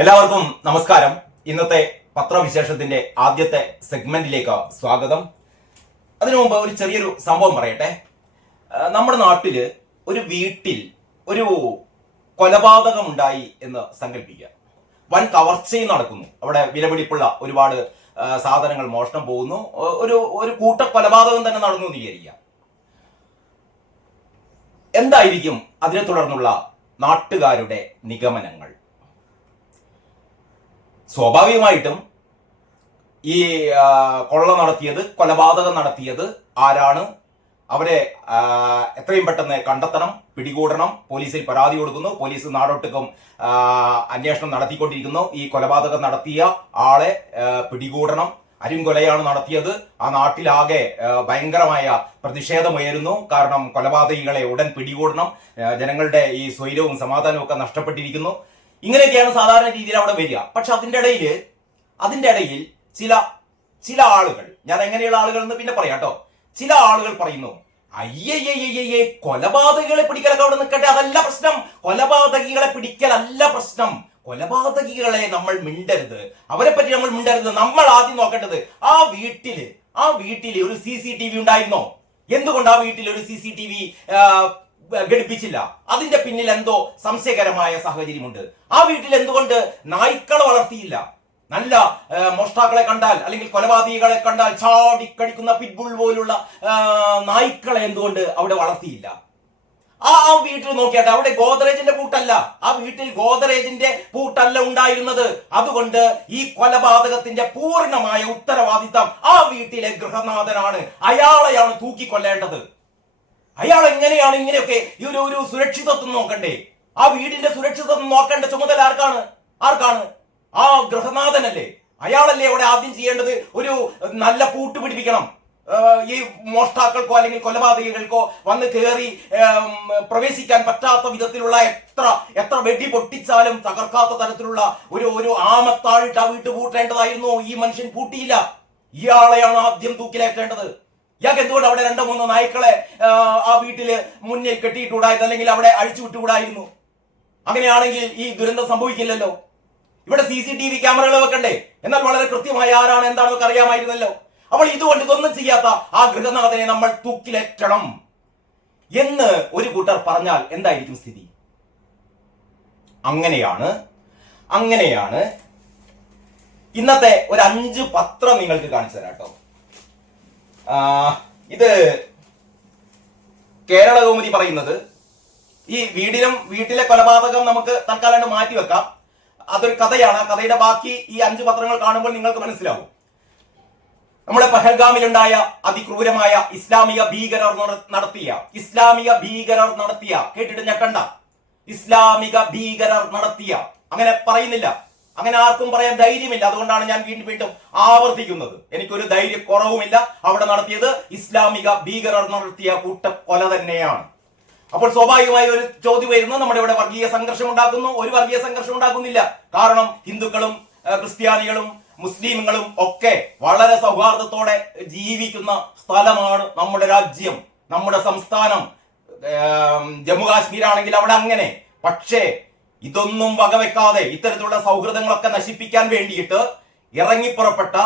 എല്ലാവർക്കും നമസ്കാരം. ഇന്നത്തെ പത്രവിശേഷത്തിന്റെ ആദ്യത്തെ സെഗ്മെന്റിലേക്ക് സ്വാഗതം. അതിനു മുമ്പ് ഒരു ചെറിയൊരു സംഭവം പറയട്ടെ. നമ്മുടെ നാട്ടില് ഒരു വീട്ടിൽ ഒരു കൊലപാതകം ഉണ്ടായി എന്ന് സങ്കല്പിക്കുക. വൻ കവർച്ചയും നടക്കുന്നു. അവിടെ വിലപിടിപ്പുള്ള ഒരുപാട് സാധനങ്ങൾ മോഷണം പോകുന്നു. ഒരു കൂട്ട കൊലപാതകം തന്നെ നടന്നു എന്ന് വിചാരിക്കുക. എന്തായിരിക്കും അതിനെ തുടർന്നുള്ള നാട്ടുകാരുടെ നിഗമനങ്ങൾ? സ്വാഭാവികമായിട്ടും ഈ കൊള്ള നടത്തിയത്, കൊലപാതകം നടത്തിയത് ആരാണ്? അവരെ എത്രയും പെട്ടെന്ന് കണ്ടെത്തണം, പിടികൂടണം. പോലീസിൽ പരാതി കൊടുക്കുന്നു. പോലീസ് നാടൊട്ടുക്കും അന്വേഷണം നടത്തിക്കൊണ്ടിരിക്കുന്നു. ഈ കൊലപാതകം നടത്തിയ ആളെ പിടികൂടണം. അരുംകൊലയാണ് നടത്തിയത്. ആ നാട്ടിലാകെ ഭയങ്കരമായ പ്രതിഷേധമുയരുന്നു. കാരണം കൊലപാതകികളെ ഉടൻ പിടികൂടണം. ജനങ്ങളുടെ ഈ സ്വൈരവും സമാധാനവും ഒക്കെ നഷ്ടപ്പെട്ടിരിക്കുന്നു. ഇങ്ങനെയൊക്കെയാണ് സാധാരണ രീതിയിൽ അവിടെ വരിക. പക്ഷെ അതിൻ്റെ ഇടയിൽ ചില ആളുകൾ, ഞാൻ എങ്ങനെയുള്ള ആളുകൾ എന്ന് പിന്നെ പറയാം കേട്ടോ, ചില ആളുകൾ പറയുന്നു, അയ്യയ്യേ കൊലപാതകികളെ പിടിക്കലൊക്കെ അവിടെ നിൽക്കട്ടെ, അതല്ല പ്രശ്നം. കൊലപാതകികളെ പിടിക്കലല്ല പ്രശ്നം. കൊലപാതകികളെ നമ്മൾ മിണ്ടരുത്, അവരെ പറ്റി നമ്മൾ മിണ്ടരുത്. നമ്മൾ ആദ്യം നോക്കേണ്ടത് ആ വീട്ടില് ഒരു CCTV ഉണ്ടായിരുന്നോ? എന്തുകൊണ്ട് ആ വീട്ടിൽ ഒരു CCTV ഘടിപ്പിച്ചില്ല? അതിന്റെ പിന്നിൽ എന്തോ സംശയകരമായ സാഹചര്യമുണ്ട്. ആ വീട്ടിൽ എന്തുകൊണ്ട് നായ്ക്കളെ വളർത്തിയില്ല? നല്ല മോഷ്ടാക്കളെ കണ്ടാൽ അല്ലെങ്കിൽ കൊലപാതകികളെ കണ്ടാൽ ചാടിക്കടിക്കുന്ന പിറ്റ്ബുൾ പോലുള്ള നായ്ക്കളെ എന്തുകൊണ്ട് അവിടെ വളർത്തിയില്ല? ആ വീട്ടിൽ നോക്കിയാട്ടെ, അവിടെ ഗോദ്രേജിന്റെ പൂട്ടല്ല, ആ വീട്ടിൽ ഗോദ്രേജിന്റെ പൂട്ടല്ല ഉണ്ടായിരുന്നത്. അതുകൊണ്ട് ഈ കൊലപാതകത്തിന്റെ പൂർണ്ണമായ ഉത്തരവാദിത്തം ആ വീട്ടിലെ ഗൃഹനാഥനാണ്. അയാളെയാണ് തൂക്കിക്കൊല്ലേണ്ടത്. അയാൾ എങ്ങനെയാണ് ഇങ്ങനെയൊക്കെ ഈ ഒരു സുരക്ഷിതത്വം നോക്കണ്ടേ? ആ വീടിന്റെ സുരക്ഷിതത്വം നോക്കേണ്ട ചുമതല ആർക്കാണ്? ആ ഗൃഹനാഥനല്ലേ? അയാളല്ലേ അവിടെ ആദ്യം ചെയ്യേണ്ടത്? ഒരു നല്ല പൂട്ട് പിടിപ്പിക്കണം. ഈ മോഷ്ടാക്കൾക്കോ അല്ലെങ്കിൽ കൊലപാതകികൾക്കോ വന്ന് കയറി പ്രവേശിക്കാൻ പറ്റാത്ത വിധത്തിലുള്ള എത്ര വെടി പൊട്ടിച്ചാലും തകർക്കാത്ത തരത്തിലുള്ള ഒരു ആമത്താഴിട്ട് ആ വീട്ട് പൂട്ടേണ്ടതായിരുന്നു. ഈ മനുഷ്യൻ പൂട്ടിയില്ല. ഇയാളെയാണ് ആദ്യം തൂക്കിലേറ്റേണ്ടത്. ഇയാൾക്ക് എന്തുകൊണ്ട് അവിടെ 2-3 നായ്ക്കളെ ആ വീട്ടില് മുന്നിൽ കെട്ടിയിട്ടുകൂടായിരുന്നു, അല്ലെങ്കിൽ അവിടെ അഴിച്ചു വിട്ടുകൂടായിരുന്നു? അങ്ങനെയാണെങ്കിൽ ഈ ദുരന്തം സംഭവിക്കില്ലല്ലോ. ഇവിടെ CCTV ക്യാമറകൾ വെക്കണ്ടേ? എന്നാൽ വളരെ കൃത്യമായി ആരാണ് എന്താണെന്നൊക്കെ അറിയാമായിരുന്നല്ലോ. അപ്പോൾ ഇതൊന്നും ചെയ്യാത്ത ആ ഗൃഹനാഥനെ നമ്മൾ തൂക്കിലേറ്റണം എന്ന് ഒരു കൂട്ടർ പറഞ്ഞാൽ എന്തായിരിക്കും സ്ഥിതി? അങ്ങനെയാണ് ഇന്നത്തെ ഒരു 5 പത്രം നിങ്ങൾക്ക് കാണിച്ചു തരാം കേട്ടോ. ഇത് കേരള കൗമുദി പറയുന്നത്, ഈ വീട്ടിലെ കൊലപാതകം നമുക്ക് തൽക്കാലം മാറ്റിവെക്കാം. അതൊരു കഥയാണ്. ആ കഥയുടെ ബാക്കി ഈ 5 പത്രങ്ങൾ കാണുമ്പോൾ നിങ്ങൾക്ക് മനസ്സിലാവും. നമ്മുടെ പഹൽഗാമിലുണ്ടായ അതിക്രൂരമായ ഇസ്ലാമിക ഭീകരർ നടത്തിയ കേട്ടിട്ട് ഞെട്ടണ്ട, ഇസ്ലാമിക ഭീകരർ നടത്തിയ, അങ്ങനെ പറയുന്നില്ല, അങ്ങനെ ആർക്കും പറയാൻ ധൈര്യമില്ല. അതുകൊണ്ടാണ് ഞാൻ വീണ്ടും ആവർത്തിക്കുന്നത്. എനിക്കൊരു ധൈര്യക്കുറവുമില്ല. അവിടെ നടത്തിയത് ഇസ്ലാമിക ഭീകരർ നടത്തിയ കൂട്ടക്കൊല തന്നെയാണ്. അപ്പോൾ സ്വാഭാവികമായി ഒരു ചോദ്യം വരുന്നു, നമ്മുടെ ഇവിടെ വർഗീയ സംഘർഷം ഉണ്ടാക്കുന്നു. ഒരു വർഗീയ സംഘർഷം ഉണ്ടാക്കുന്നില്ല. കാരണം ഹിന്ദുക്കളും ക്രിസ്ത്യാനികളും മുസ്ലിമുകളും ഒക്കെ വളരെ സൗഹാർദ്ദത്തോടെ ജീവിക്കുന്ന സ്ഥലമാണ് നമ്മുടെ രാജ്യം, നമ്മുടെ സംസ്ഥാനം. ജമ്മു കാശ്മീരാണെങ്കിൽ അവിടെ അങ്ങനെ. പക്ഷേ ഇതൊന്നും വകവെക്കാതെ ഇത്തരത്തിലുള്ള സൗഹൃദങ്ങളൊക്കെ നശിപ്പിക്കാൻ വേണ്ടിയിട്ട് ഇറങ്ങിപ്പുറപ്പെട്ട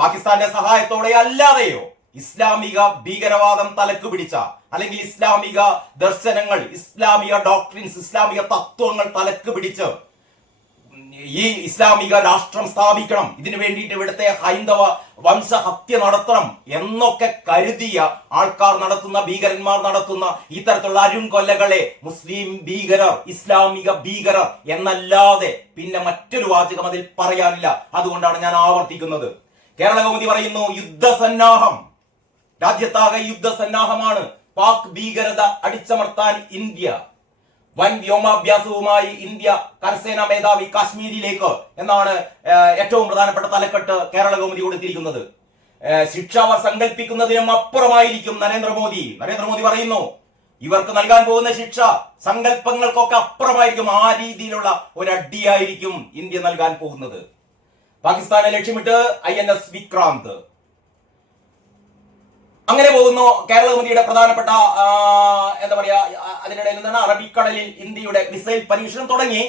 പാകിസ്ഥാന്റെ സഹായത്തോടെ അല്ലാതെയോ ഇസ്ലാമിക ഭീകരവാദം തലക്ക് പിടിച്ച, അല്ലെങ്കിൽ ഇസ്ലാമിക ദർശനങ്ങൾ, ഇസ്ലാമിക ഡോക്ട്രിൻസ്, ഇസ്ലാമിക തത്വങ്ങൾ തലക്ക് പിടിച്ച് ഈ ഇസ്ലാമിക രാഷ്ട്രം സ്ഥാപിക്കണം, ഇതിനു വേണ്ടിയിട്ട് ഇവിടുത്തെ ഹൈന്ദവ വംശഹത്യ നടത്തണം എന്നൊക്കെ കരുതിയ ആൾക്കാർ നടത്തുന്ന, ഭീകരന്മാർ നടത്തുന്ന ഇത്തരത്തിലുള്ള അരുംകൊല്ലകളെ മുസ്ലിം ഭീകരർ, ഇസ്ലാമിക ഭീകരർ എന്നല്ലാതെ പിന്നെ മറ്റൊരു വാചകം അതിൽ പറയാനില്ല. അതുകൊണ്ടാണ് ഞാൻ ആവർത്തിക്കുന്നത്. കേരള കൗമുദി പറയുന്നു, യുദ്ധസന്നാഹം, രാജ്യത്താകെ യുദ്ധസന്നാഹമാണ്. പാക് ഭീകരത അടിച്ചമർത്താൻ ഇന്ത്യ. വൻ വ്യോമാഭ്യാസവുമായി ഇന്ത്യ കരസേനാ മേധാവി കാശ്മീരിലേക്ക് എന്നാണ് ഏറ്റവും പ്രധാനപ്പെട്ട തലക്കെട്ട് കേരള കൗമുദി കൊടുത്തിരിക്കുന്നത്. ശിക്ഷ അവർ സങ്കല്പിക്കുന്നതിനും അപ്പുറമായിരിക്കും നരേന്ദ്രമോദി പറയുന്നു. ഇവർക്ക് നൽകാൻ പോകുന്ന ശിക്ഷ സങ്കല്പങ്ങൾക്കൊക്കെ അപ്പുറമായിരിക്കും. ആ രീതിയിലുള്ള ഒരു അടിയായിരിക്കും ഇന്ത്യ നൽകാൻ പോകുന്നത്. പാകിസ്ഥാനെ ലക്ഷ്യമിട്ട് INS വിക്രാന്ത്. അങ്ങനെ പോകുന്നു കേരള കൗമുദിയുടെ പ്രധാനപ്പെട്ട എന്താ പറയാ, അതിനിടയിൽ നിന്നാണ് അറബിക്കടലിൽ ഇന്ത്യയുടെ മിസൈൽ പരീക്ഷണം തുടങ്ങി.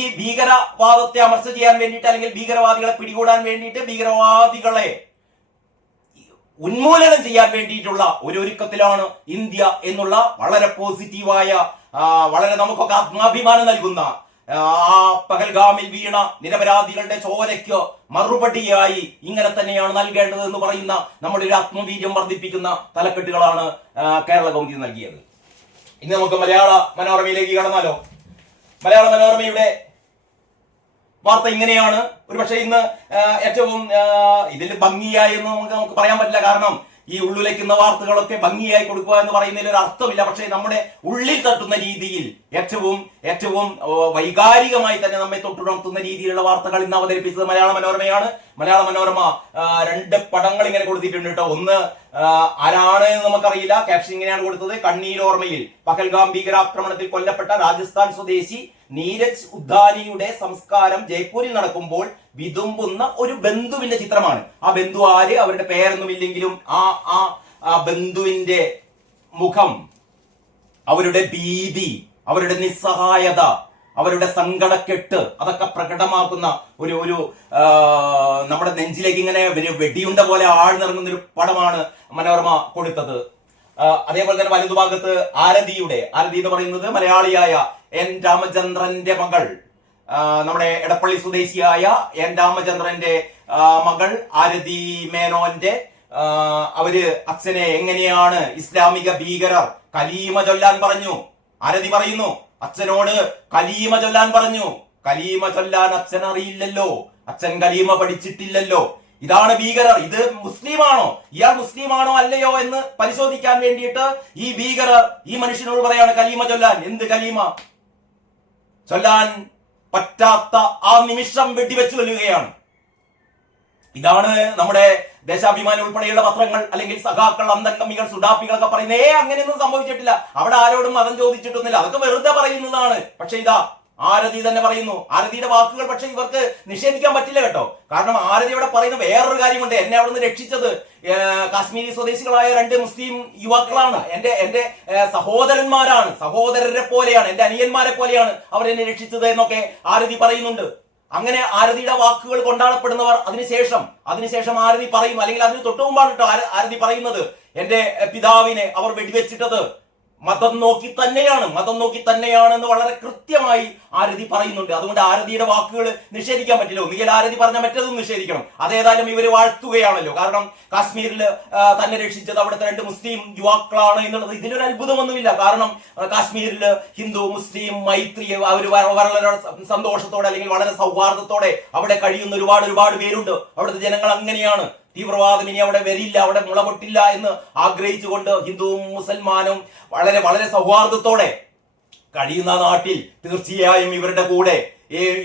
ഈ ഭീകരവാദത്തെ അമർച്ച ചെയ്യാൻ വേണ്ടിയിട്ട് അല്ലെങ്കിൽ ഭീകരവാദികളെ പിടികൂടാൻ വേണ്ടിയിട്ട് ഭീകരവാദികളെ ഉന്മൂലനം ചെയ്യാൻ വേണ്ടിയിട്ടുള്ള ഒരു ഒരുക്കത്തിലാണ് ഇന്ത്യ എന്നുള്ള വളരെ പോസിറ്റീവായ വളരെ നമുക്കൊക്കെ ആത്മാഭിമാനം നൽകുന്ന ആ പഹൽഗാമിൽ വീണ നിരപരാധികളുടെ ചോരയ്ക്ക് മറുപടിയായി ഇങ്ങനെ തന്നെയാണ് നൽകേണ്ടത് എന്ന് പറയുന്ന നമ്മുടെ ഒരു ആത്മവീര്യം വർദ്ധിപ്പിക്കുന്ന തലക്കെട്ടുകളാണ് കേരള കൗമുദി നൽകിയത്. ഇനി നമുക്ക് മലയാള മനോരമയിലേക്ക് കടന്നാലോ. മലയാള മനോരമയുടെ വാർത്ത ഇങ്ങനെയാണ്. ഒരുപക്ഷെ ഇന്ന് ഏറ്റവും ഇതിൽ ഭംഗിയായി എന്ന് നമുക്ക് പറയാൻ പറ്റില്ല. കാരണം ഈ ഉള്ളിലേക്കുന്ന വാർത്തകളൊക്കെ ഭംഗിയായി കൊടുക്കുക എന്ന് പറയുന്നതിൽ ഒരു അർത്ഥമില്ല. പക്ഷേ നമ്മുടെ ഉള്ളിൽ തട്ടുന്ന രീതിയിൽ ഏറ്റവും ഏറ്റവും വൈകാരികമായി തന്നെ നമ്മെ തൊട്ടുണർത്തുന്ന രീതിയിലുള്ള വാർത്തകൾ ഇന്ന് അവതരിപ്പിച്ചത് മലയാള മനോരമയാണ്. മലയാള മനോരമ 2 പടങ്ങൾ ഇങ്ങനെ കൊടുത്തിട്ടുണ്ട് കേട്ടോ. ഒന്ന് ആരാണ് എന്ന് നമുക്കറിയില്ല. ക്യാപ്ഷൻ ഇങ്ങനെയാണ് കൊടുത്തത്: കണ്ണീരോർമ്മയിൽ പഹൽഗാം ഭീകരാക്രമണത്തിൽ കൊല്ലപ്പെട്ട രാജസ്ഥാൻ സ്വദേശി നീരജ് ഉദ്ധാനിയുടെ സംസ്കാരം ജയ്പൂരിൽ നടക്കുമ്പോൾ വിതുമ്പുന്ന ഒരു ബന്ധുവിന്റെ ചിത്രമാണ്. ആ ബന്ധു ആര്, അവരുടെ പേരൊന്നുമില്ലെങ്കിലും ആ ബന്ധുവിന്റെ മുഖം, അവരുടെ ഭീതി, അവരുടെ നിസ്സഹായത, അവരുടെ സങ്കടക്കെട്ട് അതൊക്കെ പ്രകടമാക്കുന്ന ഒരു നമ്മുടെ നെഞ്ചിലേക്ക് ഇങ്ങനെ വെടിയുണ്ട പോലെ ആഴ്ന്നിറങ്ങുന്ന ഒരു പടമാണ് മനോരമ കൊടുത്തത്. അതേപോലെ തന്നെ വലതുഭാഗത്ത് ആരതി എന്ന് പറയുന്നത് മലയാളിയായ എൻ രാമചന്ദ്രന്റെ മകൾ, നമ്മുടെ എടപ്പള്ളി സ്വദേശിയായ എൻ രാമചന്ദ്രന്റെ മകൾ ആരതി മേനോന്റെ അവര് അച്ഛനെ എങ്ങനെയാണ് ഇസ്ലാമിക ഭീകരർ കലീമ ചൊല്ലാൻ പറഞ്ഞു. ആരതി പറയുന്നു, അച്ഛനോട് കലീമ ചൊല്ലാൻ പറഞ്ഞു. കലീമ ചൊല്ലാൻ അച്ഛൻ അറിയില്ലല്ലോ, അച്ഛൻ കലീമ പഠിച്ചിട്ടില്ലല്ലോ. ഇതാണ് ഭീകരർ. ഇത് മുസ്ലിമാണോ, ഇയാൾ മുസ്ലിമാണോ അല്ലയോ എന്ന് പരിശോധിക്കാൻ വേണ്ടിയിട്ട് ഈ ഭീകരർ ഈ മനുഷ്യനോട് പറയാണ് കലീമ ചൊല്ലാൻ. എന്ത് കലീമ ചൊല്ലാൻ പറ്റാത്ത ആ നിമിഷം വെടിവെച്ചു കൊല്ലുകയാണ്. ഇതാണ് നമ്മുടെ ദേശാഭിമാനി ഉൾപ്പെടെയുള്ള പത്രങ്ങൾ അല്ലെങ്കിൽ സഖാക്കൾ, അന്തംഗമികൾ, സുഡാപ്പികളൊക്കെ പറയുന്നത് അങ്ങനെയൊന്നും സംഭവിച്ചിട്ടില്ല, അവിടെ ആരോടും മതം ചോദിച്ചിട്ടൊന്നുമില്ല, അതൊക്കെ വെറുതെ പറയുന്നതാണ്. പക്ഷെ ഇതാ ആരതി തന്നെ പറയുന്നു. ആരതിയുടെ വാക്കുകൾ പക്ഷെ ഇവർക്ക് നിഷേധിക്കാൻ പറ്റില്ല കേട്ടോ. കാരണം ആരതി ഇവിടെ പറയുന്ന വേറൊരു കാര്യമുണ്ട്. എന്നെ അവിടെ നിന്ന് രക്ഷിച്ചത് കാശ്മീരി സ്വദേശികളായ 2 മുസ്ലിം യുവാക്കളാണ്, എന്റെ സഹോദരന്മാരാണ്, സഹോദരരെ പോലെയാണ്, എന്റെ അനിയന്മാരെ പോലെയാണ് അവരെന്നെ രക്ഷിച്ചത് എന്നൊക്കെ ആരതി പറയുന്നുണ്ട്. അങ്ങനെ ആരതിയുടെ വാക്കുകൾ കൊണ്ടാടപ്പെടുന്നവർ അതിനുശേഷം ആരതി പറയും, അല്ലെങ്കിൽ അതിന് തൊട്ടു മുമ്പാണ് കേട്ടോ ആരതി പറയുന്നത്, എന്റെ പിതാവിനെ അവർ വെടിവെച്ചിട്ടത് മതം നോക്കി തന്നെയാണ് എന്ന് വളരെ കൃത്യമായി ആരതി പറയുന്നുണ്ട്. അതുകൊണ്ട് ആരതിയുടെ വാക്കുകൾ നിഷേധിക്കാൻ പറ്റില്ല. ഒന്നുകിൽ ആരതി പറഞ്ഞ മറ്റതും നിഷേധിക്കണം. അതേതായാലും ഇവര് വാഴ്ത്തുകയാണല്ലോ. കാരണം കാശ്മീരിൽ തന്നെ രക്ഷിച്ചത് അവിടുത്തെ 2 മുസ്ലിം യുവാക്കളാണ് എന്നുള്ളത് ഇതിലൊരു അത്ഭുതമൊന്നുമില്ല. കാരണം കാശ്മീരിൽ ഹിന്ദു മുസ്ലിം മൈത്രി അവർ വളരെ സന്തോഷത്തോടെ അല്ലെങ്കിൽ വളരെ സൗഹാർദ്ദത്തോടെ അവിടെ കഴിയുന്ന ഒരുപാട് പേരുണ്ട്. അവിടുത്തെ ജനങ്ങൾ അങ്ങനെയാണ്. തീവ്രവാദം ഇനി അവിടെ വരില്ല, അവിടെ മുളപൊട്ടില്ല എന്ന് ആഗ്രഹിച്ചുകൊണ്ട് ഹിന്ദുവും മുസൽമാനും വളരെ സൗഹാർദ്ദത്തോടെ കഴിയുന്ന നാട്ടിൽ തീർച്ചയായും ഇവരുടെ കൂടെ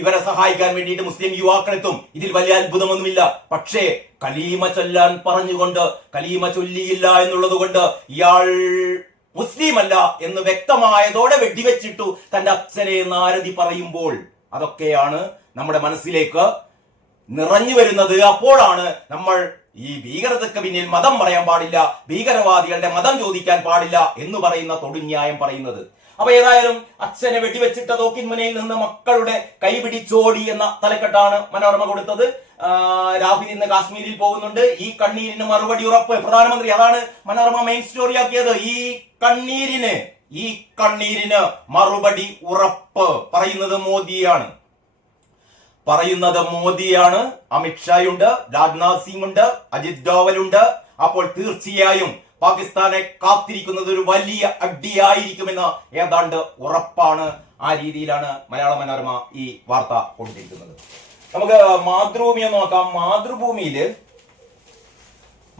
ഇവരെ സഹായിക്കാൻ വേണ്ടിയിട്ട് മുസ്ലിം യുവാക്കളെത്തും. ഇതിൽ വലിയ അത്ഭുതമൊന്നുമില്ല. പക്ഷേ കലീമ ചൊല്ലാൻ പറഞ്ഞുകൊണ്ട് കലീമ ചൊല്ലിയില്ല എന്നുള്ളത് കൊണ്ട് ഇയാൾ മുസ്ലിം അല്ല എന്ന് വ്യക്തമായതോടെ വെടിവെച്ചിട്ടു തന്റെ അച്ഛനെ നാരദി പറയുമ്പോൾ അതൊക്കെയാണ് നമ്മുടെ മനസ്സിലേക്ക് നിറഞ്ഞു വരുന്നത്. അപ്പോഴാണ് നമ്മൾ ഈ ഭീകരതയ്ക്ക് പിന്നിൽ മതം പറയാൻ പാടില്ല, ഭീകരവാദികളുടെ മതം ചോദിക്കാൻ പാടില്ല എന്ന് പറയുന്ന തൊടുന്യായം പറയുന്നത്. അപ്പൊ ഏതായാലും അച്ഛനെ വെടിവെച്ചിട്ട തോക്കിൻമുനയിൽ നിന്ന് മക്കളുടെ കൈപിടിച്ചോടി എന്ന തലക്കെട്ടാണ് മനോരമ കൊടുത്തത്. രാഹുൽ ഇന്ന് കാശ്മീരിൽ പോകുന്നുണ്ട്. ഈ കണ്ണീരിന് മറുപടി ഉറപ്പ് പ്രധാനമന്ത്രി. അതാണ് മനോരമ മെയിൻ സ്റ്റോറി ആക്കിയത്. ഈ കണ്ണീരിന് മറുപടി ഉറപ്പ് പറയുന്നത് മോദിയാണ്. അമിത്ഷായുണ്ട്, രാജ്നാഥ് സിംഗ് ഉണ്ട്, അജിത് ഡോവൽ ഉണ്ട്. അപ്പോൾ തീർച്ചയായും പാകിസ്ഥാനെ കാത്തിരിക്കുന്നത് ഒരു വലിയ അടിയായിരിക്കുമെന്ന് ഏതാണ്ട് ഉറപ്പാണ്. ആ രീതിയിലാണ് മലയാള മനോരമ ഈ വാർത്ത കൊണ്ടിരിക്കുന്നത്. നമുക്ക് മാതൃഭൂമി ഒന്ന് നോക്കാം.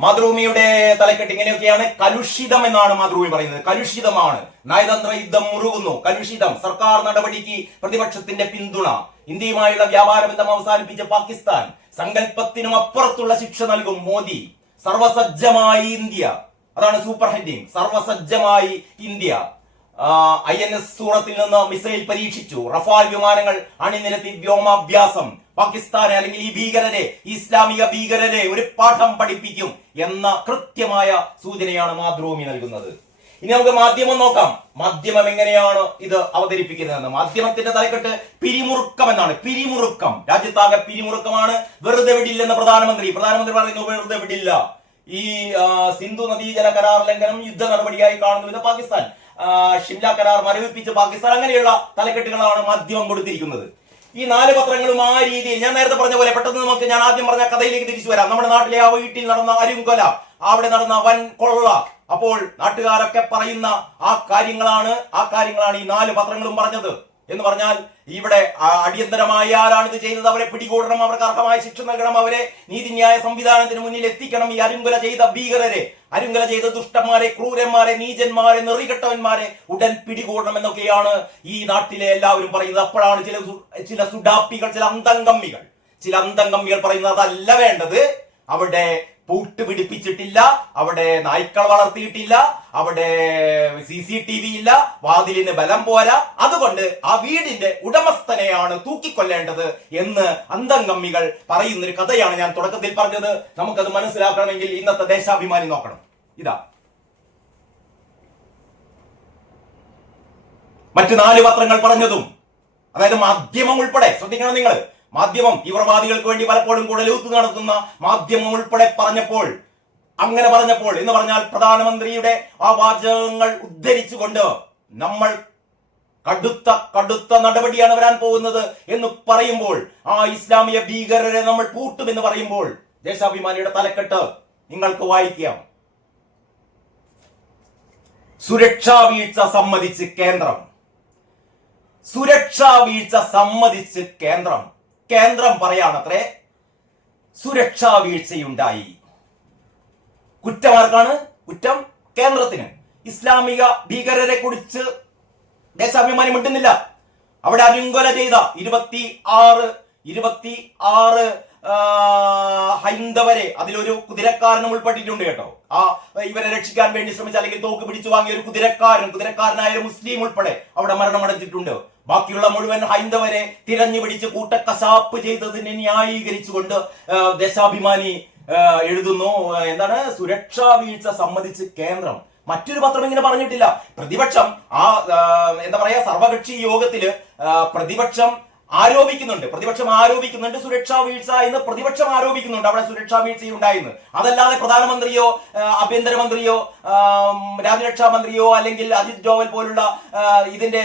മാതൃഭൂമിയുടെ തലക്കെട്ട് ഇങ്ങനെയൊക്കെയാണ്. കലുഷിതം എന്നാണ് മാതൃഭൂമി പറയുന്നത്. കലുഷിതമാണ്, നയതന്ത്ര യുദ്ധം മുറുകുന്നു, കലുഷിതം, സർക്കാർ നടപടിക്ക് പ്രതിപക്ഷത്തിന്റെ പിന്തുണ, ഇന്ത്യയുമായുള്ള വ്യാപാര ബന്ധം അവസാനിപ്പിച്ച പാകിസ്ഥാൻ, സങ്കല്പത്തിനും അപ്പുറത്തുള്ള ശിക്ഷ നൽകും മോദി, സർവസജ്ജമായി ഇന്ത്യ, അതാണ് സൂപ്പർ ഹെഡിങ്, സർവസജ്ജമായി ഇന്ത്യ. INS സൂറത്തിൽ നിന്ന് മിസൈൽ പരീക്ഷിച്ചു, റഫാൽ വിമാനങ്ങൾ അണിനിരത്തി വ്യോമാഭ്യാസം, പാകിസ്ഥാനെ അല്ലെങ്കിൽ ഈ ഭീകരരെ, ഇസ്ലാമിക ഭീകരരെ ഒരു പാഠം പഠിപ്പിക്കും എന്ന കൃത്യമായ സൂചനയാണ് മാതൃഭൂമി നൽകുന്നത്. ഇനി നമുക്ക് മാധ്യമം നോക്കാം. മാധ്യമം എങ്ങനെയാണ് ഇത് അവതരിപ്പിക്കുന്നതെന്ന്. മാധ്യമത്തിന്റെ തലക്കെട്ട് പിരിമുറുക്കം എന്നാണ്. പിരിമുറുക്കം, രാജ്യത്താകെ പിരിമുറുക്കമാണ്. വെറുതെ വിടില്ലെന്ന് പ്രധാനമന്ത്രി പറയുന്നു. വെറുതെ വിടില്ല. ഈ സിന്ധു നദീജല കരാർ ലംഘനം യുദ്ധ നടപടിയായി കാണുന്നുവെന്ന് പാകിസ്ഥാൻ. ഷിംല കരാർ മരവിപ്പിച്ച് പാകിസ്ഥാൻ. അങ്ങനെയുള്ള തലക്കെട്ടുകളാണ് മാധ്യമം കൊടുത്തിരിക്കുന്നത്. ഈ 4 പത്രങ്ങളും ആ രീതിയിൽ ഞാൻ നേരത്തെ പറഞ്ഞ പോലെ പെട്ടെന്ന് നമുക്ക് ഞാൻ ആദ്യം പറഞ്ഞ കഥയിലേക്ക് തിരിച്ചു വരാം. നമ്മുടെ നാട്ടിലെ ആ വീട്ടിൽ നടന്ന അരുംകൊല, അവിടെ നടന്ന വൻ കൊള്ള, അപ്പോൾ നാട്ടുകാരൊക്കെ പറയുന്ന ആ കാര്യങ്ങളാണ് ഈ 4 പത്രങ്ങളും പറഞ്ഞത്. എന്ന് പറഞ്ഞാൽ ഇവിടെ അടിയന്തരമായി ആരാണ് ഇത് ചെയ്തത്, അവരെ പിടികൂടണം, അവർക്ക് അർഹമായ ശിക്ഷ നൽകണം, അവരെ നീതിന്യായ സംവിധാനത്തിന് മുന്നിൽ എത്തിക്കണം. ഈ അരുംകൊല ചെയ്ത ഭീകരരെ, അരുംകൊല ചെയ്ത ദുഷ്ടന്മാരെ, ക്രൂരന്മാരെ, നീചന്മാരെ, നെറികെട്ടവന്മാരെ ഉടൻ പിടികൂടണം എന്നൊക്കെയാണ് ഈ നാട്ടിലെ എല്ലാവരും പറയുന്നത്. അപ്പോഴാണ് ചില സുഡാപ്പികൾ, ചില അന്തംഗമ്മികൾ പറയുന്നത് അതല്ല വേണ്ടത്, അവിടെ പൂട്ട് പിടിപ്പിച്ചിട്ടില്ല, അവിടെ നായ്ക്കൾ വളർത്തിയിട്ടില്ല, അവിടെ CCTV ഇല്ല, വാതിലിന് ബലം പോരാ, അതുകൊണ്ട് ആ വീടിന്റെ ഉടമസ്ഥനെയാണ് തൂക്കിക്കൊല്ലേണ്ടത് എന്ന് അന്തംഗമ്മികൾ പറയുന്നൊരു കഥയാണ് ഞാൻ തുടക്കത്തിൽ പറഞ്ഞത്. നമുക്കത് മനസ്സിലാക്കണമെങ്കിൽ ഇന്നത്തെ ദേശാഭിമാനി നോക്കണം. ഇതാ മറ്റു 4 പത്രങ്ങൾ പറഞ്ഞതും, അതായത് മാധ്യമം ഉൾപ്പെടെ. ശ്രദ്ധിക്കണം നിങ്ങൾ, മാധ്യമം തീവ്രവാദികൾക്ക് വേണ്ടി പലപ്പോഴും കുഴലൂത്ത് നടത്തുന്ന മാധ്യമം ഉൾപ്പെടെ അങ്ങനെ പറഞ്ഞപ്പോൾ എന്ന് പറഞ്ഞാൽ പ്രധാനമന്ത്രിയുടെ ആ വാചകങ്ങൾ ഉദ്ധരിച്ചുകൊണ്ട് നമ്മൾ കടുത്ത നടപടിയാണ് വരാൻ പോകുന്നത് എന്ന് പറയുമ്പോൾ, ആ ഇസ്ലാമിക ഭീകരരെ നമ്മൾ പൂട്ടുമെന്ന് പറയുമ്പോൾ, ദേശാഭിമാനിയുടെ തലക്കെട്ട് നിങ്ങൾക്ക് വായിക്കാം. സുരക്ഷാ വീഴ്ച സമ്മതിച്ച് കേന്ദ്രം. സുരക്ഷാ വീഴ്ച സമ്മതിച്ച് കേന്ദ്രം. കേന്ദ്രം പറയാണത്രേ സുരക്ഷാ വീഴ്ചയുണ്ടായി. കുറ്റമാർക്കാണ്? കുറ്റം കേന്ദ്രത്തിന്. ഇസ്ലാമിക ഭീകരരെ കുറിച്ച് ദേശാഭിമാനി മിണ്ടുന്നില്ല. അവിടെ അരുംകൊല ചെയ്ത 26 ഹൈന്ദവരെ, അതിലൊരു കുതിരക്കാരനും ഉൾപ്പെട്ടിട്ടുണ്ട് കേട്ടോ. ഇവരെ രക്ഷിക്കാൻ വേണ്ടി ശ്രമിച്ച, അല്ലെങ്കിൽ തോക്ക് പിടിച്ചു വാങ്ങിയ ഒരു കുതിരക്കാരനായ ഒരു മുസ്ലിം ഉൾപ്പെടെ അവിടെ മരണമടഞ്ഞിട്ടുണ്ട്. ബാക്കിയുള്ള മുഴുവൻ ഹൈന്ദവരെ തിരഞ്ഞു പിടിച്ച് കൂട്ടക്കശാപ്പ് ചെയ്തതിനെ ന്യായീകരിച്ചുകൊണ്ട് ദേശാഭിമാനി എഴുതുന്നു, എന്താണ്, സുരക്ഷാ വീഴ്ച സമ്മതിച്ച് കേന്ദ്രം. മറ്റൊരു പത്രം ഇങ്ങനെ പറഞ്ഞിട്ടില്ല. പ്രതിപക്ഷം എന്താ പറയാ, സർവകക്ഷി യോഗത്തില് പ്രതിപക്ഷം ആരോപിക്കുന്നുണ്ട് സുരക്ഷാ വീഴ്ച എന്ന്. പ്രതിപക്ഷം ആരോപിക്കുന്നുണ്ട് അവിടെ സുരക്ഷാ വീഴ്ചയുണ്ടായെന്ന്. അതല്ലാതെ പ്രധാനമന്ത്രിയോ ആഭ്യന്തരമന്ത്രിയോ രാജ്യരക്ഷാ മന്ത്രിയോ അല്ലെങ്കിൽ അജിത് ഡോവൽ പോലുള്ള ഇതിന്റെ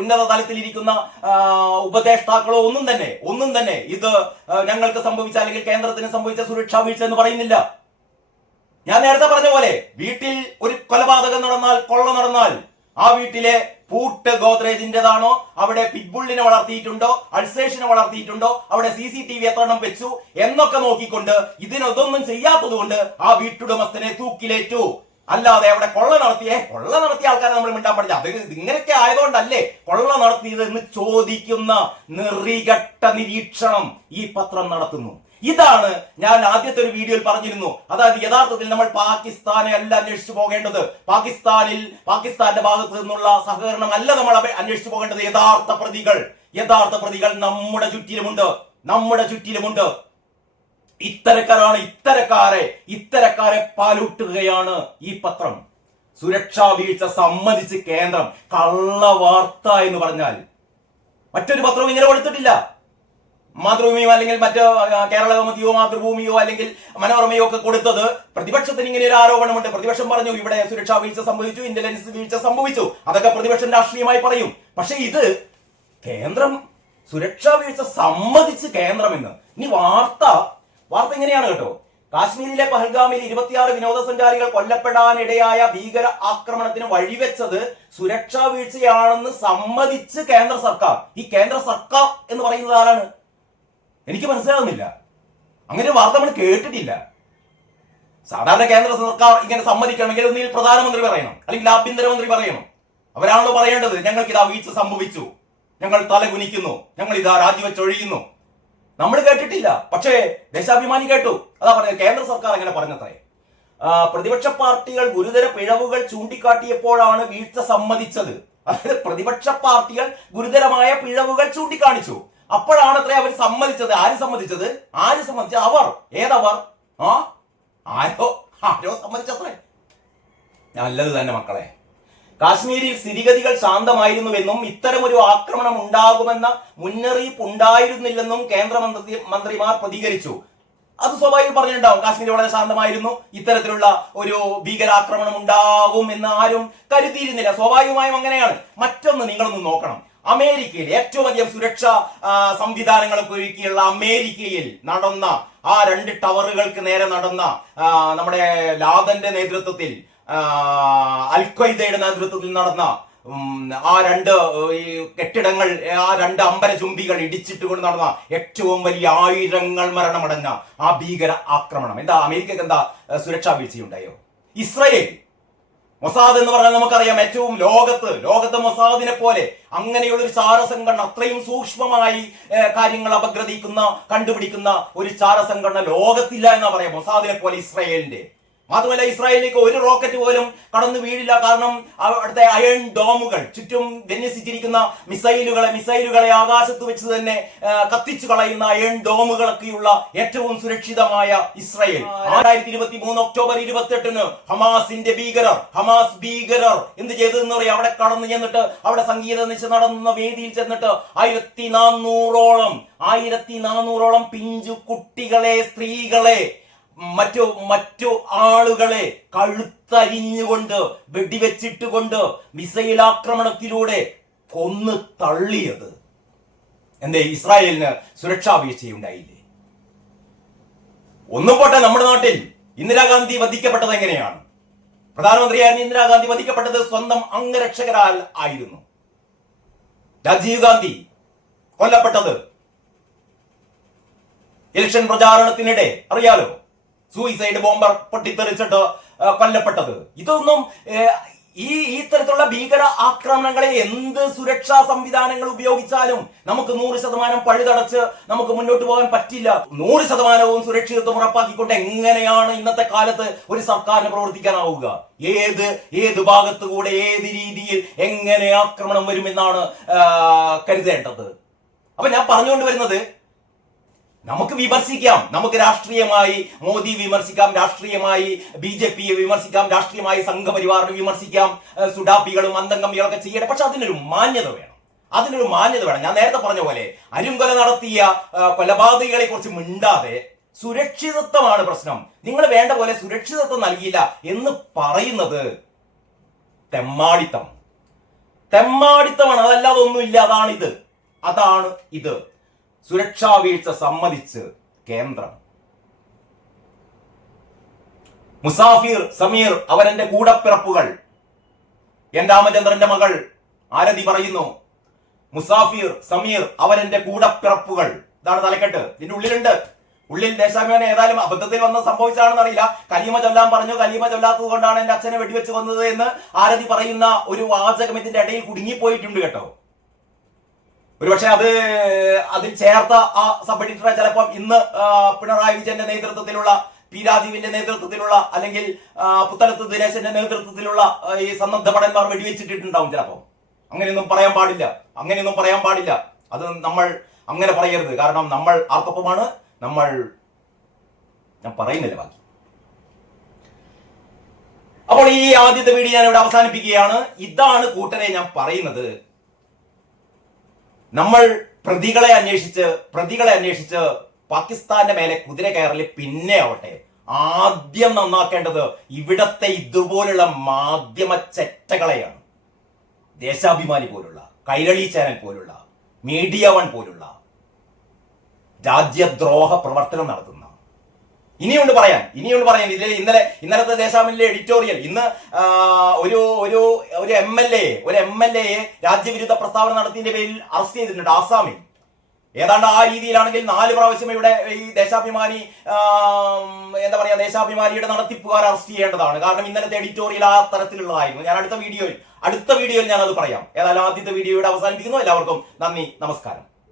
ഉന്നത തലത്തിലിരിക്കുന്ന ഉപദേഷ്ടാക്കളോ ഒന്നും തന്നെ ഇത് ഞങ്ങൾക്ക് സംഭവിച്ച, അല്ലെങ്കിൽ കേന്ദ്രത്തിന് സംഭവിച്ച സുരക്ഷാ വീഴ്ച എന്ന് പറയുന്നില്ല. ഞാൻ നേരത്തെ പറഞ്ഞ പോലെ, വീട്ടിൽ ഒരു കൊലപാതകം നടന്നാൽ, കൊള്ള നടന്നാൽ, ആ വീട്ടിലെ പൂട്ട് ഗോദ്രേജിന്റേതാണോ, അവിടെ പിറ്റ്ബുള്ളിനെ വളർത്തിയിട്ടുണ്ടോ, അൾസേഷനെ വളർത്തിയിട്ടുണ്ടോ, അവിടെ CCTV എത്ര എണ്ണം വെച്ചു എന്നൊക്കെ നോക്കിക്കൊണ്ട് ഇതിനൊന്നും ചെയ്യാത്തത് കൊണ്ട് ആ വീട്ടുടമസ്ഥനെ തൂക്കിലേറ്റു. അല്ലാതെ അവിടെ കൊള്ള നടത്തിയ ആൾക്കാരെ നമ്മൾ മിണ്ടാൻ പഠിച്ച, അത് ഇങ്ങനെയൊക്കെ ആയതുകൊണ്ടല്ലേ കൊള്ള നടത്തിയത് എന്ന് ചോദിക്കുന്ന നെറികെട്ട നിരീക്ഷണം ഈ പത്രം നടത്തുന്നു. ഇതാണ് ഞാൻ ആദ്യത്തെ ഒരു വീഡിയോയിൽ പറഞ്ഞിരുന്നു. അതായത് യഥാർത്ഥത്തിൽ നമ്മൾ പാകിസ്ഥാനെ അല്ല അന്വേഷിച്ചു പോകേണ്ടത്, പാകിസ്ഥാന്റെ ഭാഗത്ത് നിന്നുള്ള സഹകരണം അല്ല നമ്മൾ അന്വേഷിച്ചു പോകേണ്ടത്. യഥാർത്ഥ പ്രതികൾ നമ്മുടെ ചുറ്റിലുമുണ്ട്. ഇത്തരക്കാരെ പാലൂട്ടുകയാണ് ഈ പത്രം. സുരക്ഷാ വീഴ്ച സമ്മതിച്ച് കേന്ദ്രം. കള്ള വാർത്ത എന്ന് പറഞ്ഞാൽ മറ്റൊരു പത്രവും ഇങ്ങനെ കൊടുത്തിട്ടില്ല. മാതൃഭൂമിയോ അല്ലെങ്കിൽ മറ്റ് കേരള കൗമുദിയോ മാതൃഭൂമിയോ അല്ലെങ്കിൽ മനോരമയോ ഒക്കെ കൊടുത്തത് പ്രതിപക്ഷത്തിന് ഇങ്ങനെ ഒരു ആരോപണമുണ്ട്. പ്രതിപക്ഷം പറഞ്ഞു ഇവിടെ സുരക്ഷാ വീഴ്ച സംഭവിച്ചു, ഇന്റലിജൻസ് വീഴ്ച സംഭവിച്ചു, അതൊക്കെ പ്രതിപക്ഷം രാഷ്ട്രീയമായി പറയും. പക്ഷെ ഇത് കേന്ദ്രം സുരക്ഷാ വീഴ്ച സമ്മതിച്ച് കേന്ദ്രമെന്ന്. ഇനി വാർത്ത എങ്ങനെയാണ് കേട്ടോ. കാശ്മീരിലെ പഹൽഗാമിൽ 26 വിനോദസഞ്ചാരികൾ കൊല്ലപ്പെടാനിടയായ ഭീകര ആക്രമണത്തിന് വഴിവെച്ചത് സുരക്ഷാ വീഴ്ചയാണെന്ന് സമ്മതിച്ച് കേന്ദ്ര സർക്കാർ. ഈ കേന്ദ്ര സർക്കാർ എന്ന് പറയുന്നത് ആരാണ്? എനിക്ക് മനസ്സിലാകുന്നില്ല. അങ്ങനെ ഒരു വാർത്ത നമ്മൾ കേട്ടിട്ടില്ല. സാധാരണ കേന്ദ്ര സർക്കാർ ഇങ്ങനെ സമ്മതിക്കണമെങ്കിൽ ഒന്നിൽ പ്രധാനമന്ത്രി പറയണം, അല്ലെങ്കിൽ ആഭ്യന്തരമന്ത്രി പറയണം. അവരാണല്ലോ പറയേണ്ടത്, ഞങ്ങൾക്ക് ഇതാ വീഴ്ച സംഭവിച്ചു, ഞങ്ങൾ തലകുനിക്കുന്നു, ഞങ്ങൾ ഇതാ രാജിവെച്ചൊഴിയുന്നു. നമ്മൾ കേട്ടിട്ടില്ല. പക്ഷേ ദേശാഭിമാനി കേട്ടു. അതാ പറഞ്ഞത്, കേന്ദ്ര സർക്കാർ അങ്ങനെ പറഞ്ഞത്രേ. പ്രതിപക്ഷ പാർട്ടികൾ ഗുരുതര പിഴവുകൾ ചൂണ്ടിക്കാട്ടിയപ്പോഴാണ് വീഴ്ച സമ്മതിച്ചത്. അതായത് പ്രതിപക്ഷ പാർട്ടികൾ ഗുരുതരമായ പിഴവുകൾ ചൂണ്ടിക്കാണിച്ചു, അപ്പോഴാണത്രേ അവർ സമ്മതിച്ചത്. ആര് സമ്മതിച്ചത്? അവർ. ഏതവർ? ആരോ സമ്മതിച്ചത്രേ. നല്ലത് തന്നെ മക്കളെ. കാശ്മീരിൽ സ്ഥിതിഗതികൾ ശാന്തമായിരുന്നുവെന്നും ഇത്തരമൊരു ആക്രമണം ഉണ്ടാകുമെന്ന മുന്നറിയിപ്പ് ഉണ്ടായിരുന്നില്ലെന്നും മന്ത്രിമാർ പ്രതികരിച്ചു. അത് സ്വാഭാവികം പറഞ്ഞിട്ടുണ്ടാവും. കാശ്മീർ വളരെ ശാന്തമായിരുന്നു, ഇത്തരത്തിലുള്ള ഒരു ഭീകരാക്രമണം ഉണ്ടാകും എന്ന് ആരും കരുതിയിരുന്നില്ല. സ്വാഭാവികമായും അങ്ങനെയാണ്. മറ്റൊന്ന് നിങ്ങളൊന്ന് നോക്കണം. അമേരിക്കയിൽ ഏറ്റവും അധികം സുരക്ഷാ സംവിധാനങ്ങളൊക്കെ ഒരുക്കിയുള്ള അമേരിക്കയിൽ നടന്ന ആ 2 ടവറുകൾക്ക് നേരെ നടന്ന നമ്മുടെ ലാദന്റെ നേതൃത്വത്തിൽ അൽ-ഖ്വയ്ദയുടെ നേതൃത്വത്തിൽ നടന്ന ആ 2 കെട്ടിടങ്ങൾ, ആ 2 അമ്പരചുംബികൾ ഇടിച്ചിട്ടുകൊണ്ട് നടന്ന ഏറ്റവും വലിയ ആയിരങ്ങൾ മരണമടഞ്ഞ ആ ഭീകര ആക്രമണം, എന്താ അമേരിക്കക്ക് എന്താ സുരക്ഷാ വീഴ്ചയുണ്ടായോ? ഇസ്രയേൽ മൊസാദ് എന്ന് പറഞ്ഞാൽ നമുക്കറിയാം, ഏറ്റവും ലോകത്ത് മൊസാദിനെ പോലെ അങ്ങനെയുള്ള ഒരു ചാരസംഘടന, അത്രയും സൂക്ഷ്മമായി കാര്യങ്ങൾ കണ്ടുപിടിക്കുന്ന ഒരു ചാരസംഘടന ലോകത്തില്ല എന്നാ പറയാം, മൊസാദിനെ പോലെ ഇസ്രായേലിന്റെ. മാത്രമല്ല, ഇസ്രായേലിലേക്ക് ഒരു റോക്കറ്റ് പോലും കടന്നു വീഴില്ല. കാരണം അവിടുത്തെ അയൺ ഡോമുകൾ, ചുറ്റും വിന്യസിച്ചിരിക്കുന്ന മിസൈലുകളെ ആകാശത്ത് വെച്ച് തന്നെ കത്തിച്ചു കളയുന്ന അയൺ ഡോമുകളൊക്കെയുള്ള ഏറ്റവും സുരക്ഷിതമായ ഇസ്രായേൽ. 2023 ഒക്ടോബർ 28 ഹമാസ് ഭീകരർ എന്ത് ചെയ്തെന്ന് പറയാം, അവിടെ കടന്നു ചെന്നിട്ട് അവിടെ സംഗീത നിശ നടന്ന വേദിയിൽ ചെന്നിട്ട് 1400ഓളം പിഞ്ചു കുട്ടികളെ, സ്ത്രീകളെ, മറ്റു ആളുകളെ കഴുത്തരിഞ്ഞുകൊണ്ട് വെടിവെച്ചിട്ടുകൊണ്ട് മിസൈൽ ആക്രമണത്തിലൂടെ കൊന്നു തള്ളിയത്. എന്തേ ഇസ്രായേലിന് സുരക്ഷാ വീഴ്ചയുണ്ടായില്ലേ? ഒന്നും പോട്ടെ, നമ്മുടെ നാട്ടിൽ ഇന്ദിരാഗാന്ധി വധിക്കപ്പെട്ടത് എങ്ങനെയാണ്? പ്രധാനമന്ത്രിയായിരുന്ന ഇന്ദിരാഗാന്ധി വധിക്കപ്പെട്ടത് സ്വന്തം അംഗരക്ഷകരാൽ ആയിരുന്നു. രാജീവ് ഗാന്ധി കൊല്ലപ്പെട്ടത് ഇലക്ഷൻ പ്രചാരണത്തിനിടെ, അറിയാലോ, സൂയിസൈഡ് ബോംബർ പൊട്ടിത്തെറിച്ചിട്ട് കൊല്ലപ്പെട്ടത്. ഇതൊന്നും ഈ തരത്തിലുള്ള ഭീകര ആക്രമണങ്ങളെ എന്ത് സുരക്ഷാ സംവിധാനങ്ങൾ ഉപയോഗിച്ചാലും നമുക്ക് 100% പഴുതടച്ച് നമുക്ക് മുന്നോട്ട് പോകാൻ പറ്റില്ല. 100% സുരക്ഷിതത്വം ഉറപ്പാക്കിക്കൊണ്ട് എങ്ങനെയാണ് ഇന്നത്തെ കാലത്ത് ഒരു സർക്കാരിന് പ്രവർത്തിക്കാനാവുക? ഏത് ഭാഗത്തുകൂടെ ഏത് രീതിയിൽ എങ്ങനെ ആക്രമണം വരുമെന്നാണ് കരുതേണ്ടത്. അപ്പൊ ഞാൻ പറഞ്ഞുകൊണ്ട് വരുന്നത്, നമുക്ക് വിമർശിക്കാം, നമുക്ക് രാഷ്ട്രീയമായി മോദി വിമർശിക്കാം, രാഷ്ട്രീയമായി BJPയെ വിമർശിക്കാം, രാഷ്ട്രീയമായി സംഘപരിവാറിനെ വിമർശിക്കാം, സുഡാപ്പികളും അന്തംഗമികളൊക്കെ ചെയ്യട്ടെ. പക്ഷെ അതിനൊരു മാന്യത വേണം. ഞാൻ നേരത്തെ പറഞ്ഞ പോലെ അരുംകൊല നടത്തിയ കൊലപാതകികളെ കുറിച്ച് മിണ്ടാതെ സുരക്ഷിതത്വമാണ് പ്രശ്നം, നിങ്ങൾ വേണ്ട പോലെ സുരക്ഷിതത്വം നൽകിയില്ല എന്ന് പറയുന്നത് തെമ്മാടിത്തമാണ്. അതല്ലാതെ ഒന്നുമില്ല. അതാണ് ഇത്. സുരക്ഷാ വീഴ്ച സമ്മതിച്ച് കേന്ദ്രം. മുസാഫിർ സമീർ അവരെന്റെ കൂടപ്പിറപ്പുകൾ. എൻ രാമചന്ദ്രന്റെ മകൾ ആരതി പറയുന്നു, മുസാഫിർ സമീർ അവരെന്റെ കൂടപ്പിറപ്പുകൾ. ഇതാണ് തലക്കെട്ട്. ഇതിന്റെ ഉള്ളിൽ ദേശാഭിമാനം ഏതായാലും അബദ്ധത്തിൽ വന്ന് സംഭവിച്ചാണെന്ന് അറിയില്ല. കലീമ ചൊല്ലാൻ പറഞ്ഞു, കലീമ ചൊല്ലാത്തത് കൊണ്ടാണ് എന്റെ അച്ഛനെ വെടിവെച്ച് വന്നത് എന്ന് ആരതി പറയുന്ന ഒരു വാചകം ഇതിന്റെ ഇടയിൽ കുടുങ്ങിപ്പോയിട്ടുണ്ട് കേട്ടോ. ഒരുപക്ഷെ അതിൽ ചേർത്ത ആ സബ് എഡിറ്ററെ ചിലപ്പം ഇന്ന് പിണറായി വിജയന്റെ നേതൃത്വത്തിലുള്ള, പി രാജീവിന്റെ നേതൃത്വത്തിലുള്ള, അല്ലെങ്കിൽ പുത്തലത്ത് ദിനേശന്റെ നേതൃത്വത്തിലുള്ള ഈ സന്നദ്ധ ഭടന്മാർ വെടിവെച്ചിട്ടുണ്ടാവും ചിലപ്പം. അങ്ങനെയൊന്നും പറയാൻ പാടില്ല. അത് നമ്മൾ അങ്ങനെ പറയരുത്. കാരണം നമ്മൾ ആർക്കൊപ്പമാണ്? ഞാൻ പറയുന്നില്ല ബാക്കി. അപ്പോൾ ഈ ആദ്യത്തെ വീഡിയോ ഞാൻ ഇവിടെ അവസാനിപ്പിക്കുകയാണ്. ഇതാണ് കൂട്ടരെ ഞാൻ പറയുന്നത്. നമ്മൾ പ്രതികളെ അന്വേഷിച്ച് പാകിസ്ഥാന്റെ മേലെ കുതിര കയറല് പിന്നെ ആവട്ടെ. ആദ്യം നന്നാക്കേണ്ടത് ഇവിടത്തെ ഇതുപോലുള്ള മാധ്യമ ചെറ്റകളെയാണ്. ദേശാഭിമാനി പോലുള്ള, കൈരളി ചാനൽ പോലുള്ള, മീഡിയ വൺ പോലുള്ള രാജ്യദ്രോഹ പ്രവർത്തനം നടത്തുന്ന ഇനിയുണ്ട് പറയാൻ. ഇന്നലത്തെ ദേശാഭിമാനിലെ എഡിറ്റോറിയൽ, ഇന്ന് ഒരു MLA രാജ്യവിരുദ്ധ പ്രസ്താവന നടത്തിയതിന്റെ പേരിൽ അറസ്റ്റ് ചെയ്തിട്ടുണ്ട് ആസാമിൽ. ഏതാണ്ട് ആ രീതിയിലാണെങ്കിൽ 4 പ്രാവശ്യം ഇവിടെ ഈ ദേശാഭിമാനിയുടെ നടത്തിപ്പുകാർ അറസ്റ്റ് ചെയ്യേണ്ടതാണ്. കാരണം ഇന്നലത്തെ എഡിറ്റോറിയൽ ആ തരത്തിലുള്ളതായിരുന്നു. ഞാൻ അടുത്ത വീഡിയോയിൽ ഞാൻ അത് പറയാം. ഏതായാലും ആദ്യത്തെ വീഡിയോയുടെ അവസാനിപ്പിക്കുന്നു. എല്ലാവർക്കും നന്ദി, നമസ്കാരം.